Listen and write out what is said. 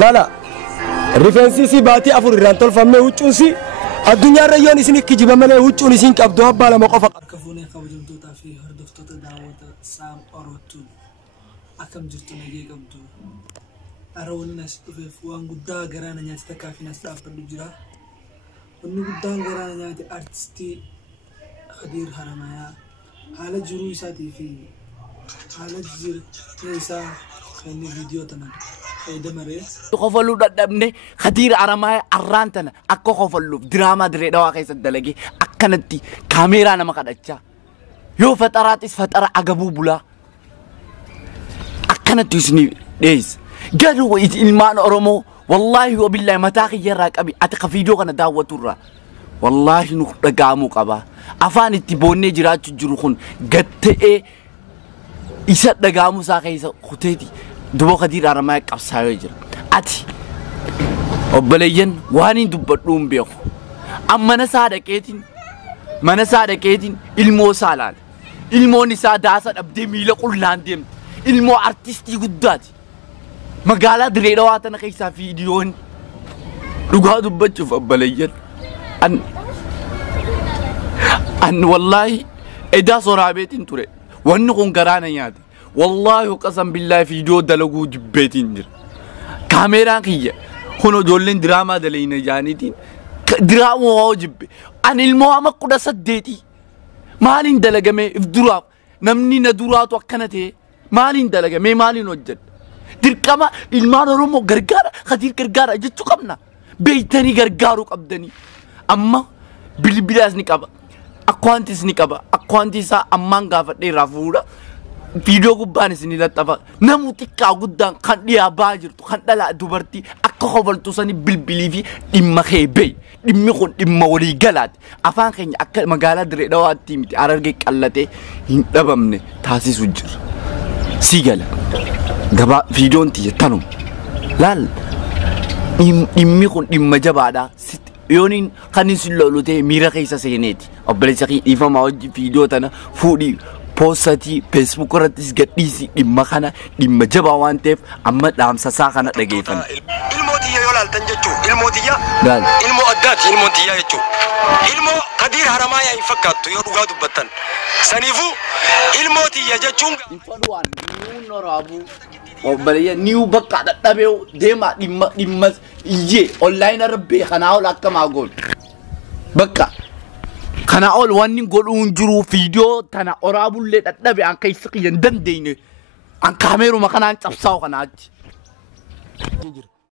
لا لا ريفنسي سي باتي أفور رانتول فمي وجوسي الدنيا ريون يسني كجيب ملأ وجوني سينك أبدو أبلا مقفق كفوني خبرهم توتا في هردفتو تداوت سام أروتو أكم جرتو نجيك أبدو أرون الناس في فوان قدا غرانا نيات تكافي ناس تأفر بجرا ونو قدا غرانا نيات أرتستي خدير هرمايا حالة جروي ساتي في حالة جر نيسا خيني فيديو تنا خيدا مري خفلو ددبني خدير هرمايا أرانتنا أكو خفلو دراما دري دوا كيس الدلقي أكنتي كاميرا نما كدتشا يو فترات إس فترة أجابو بلا أكنتي سني ديز قالوا إلمان أرمو والله وبالله متاخي يراك أبي أتق فيديو كنا دعوة ترى والله نقامو قبا أفان تبوني جرات جروخون قت إيه إيشاد دعامو ساقي خطيتي دبوا خدير أرماك أبصار جرا أتي وبلين وانين دبتلوم بيو أما نسادة كيتين إلمو سالال إلمو نسا داسات أبدي ميلا كلان ديم إلمو أرتستي قداتي مقالة دريدواتنا كيسا فيديون لقاء دبتشو فبلين أن والله إدا صرابيتين تري وانقون قرانا يادي والله قسم بالله فيديو دلقو جبيتين جر كاميرا كيا هنو جولين دراما دلين جانيتين دراما هو جبي أن الموامة قد سديتي مالين دلقمي افدراب نمني ندورات وكنته مالين دلقمي مالين وجد dirqama ilmaan oromoo gargaara khadiir gargaara jechuu qabna beeytanii gargaaruu qabdanii amma bilbilaas ni qaba akkaantis ni qaba akkaantisaa ammaan gaafadhee raafuudha viidiyoo gubbaanis ni laxafa namu xiqqaa guddaan kan dhiyaa baa jirtu kan dhalaa dubartii akka hofaltu sani bilbilii fi dhimma heebee dhimmi kun dhimma walii galaati afaan keenya akka magaalaa diree dhawaatti miti arargee qallatee hin dhabamne taasisuu jira sigala gaba videoon tiyya tanum laal dhimmi kun dhimma jabaadha yooniin kan isin lolutee miira keessa seeneeti obboleessa kee dhiifamaa hojii viidiyoo tana fuudhii poostii Facebook irrattis gadhiisi dhimma kana dhimma jabaa waan ta'eef amma dhaamsasaa kana dhageeffan ilmootiya yoo laaltan jechuu ilmootiya ilmoo addaati ilmootiya jechuu ilmoo Khadiir Haramayaa hin fakkaattu yoo dhugaa dubbattan saniifuu ilmootiya jechuun infadwaan nuun raabu obboleeyya niu bakka dadhabee deema dhimma iyyee online irratti kanaa ol akkama gool bakka kana ol wanni godhuun jiru video tana oraabulle dadhabe an keessa qiyyan dandeeyne an kaameeruma kanaan cabsaa'u kanaachi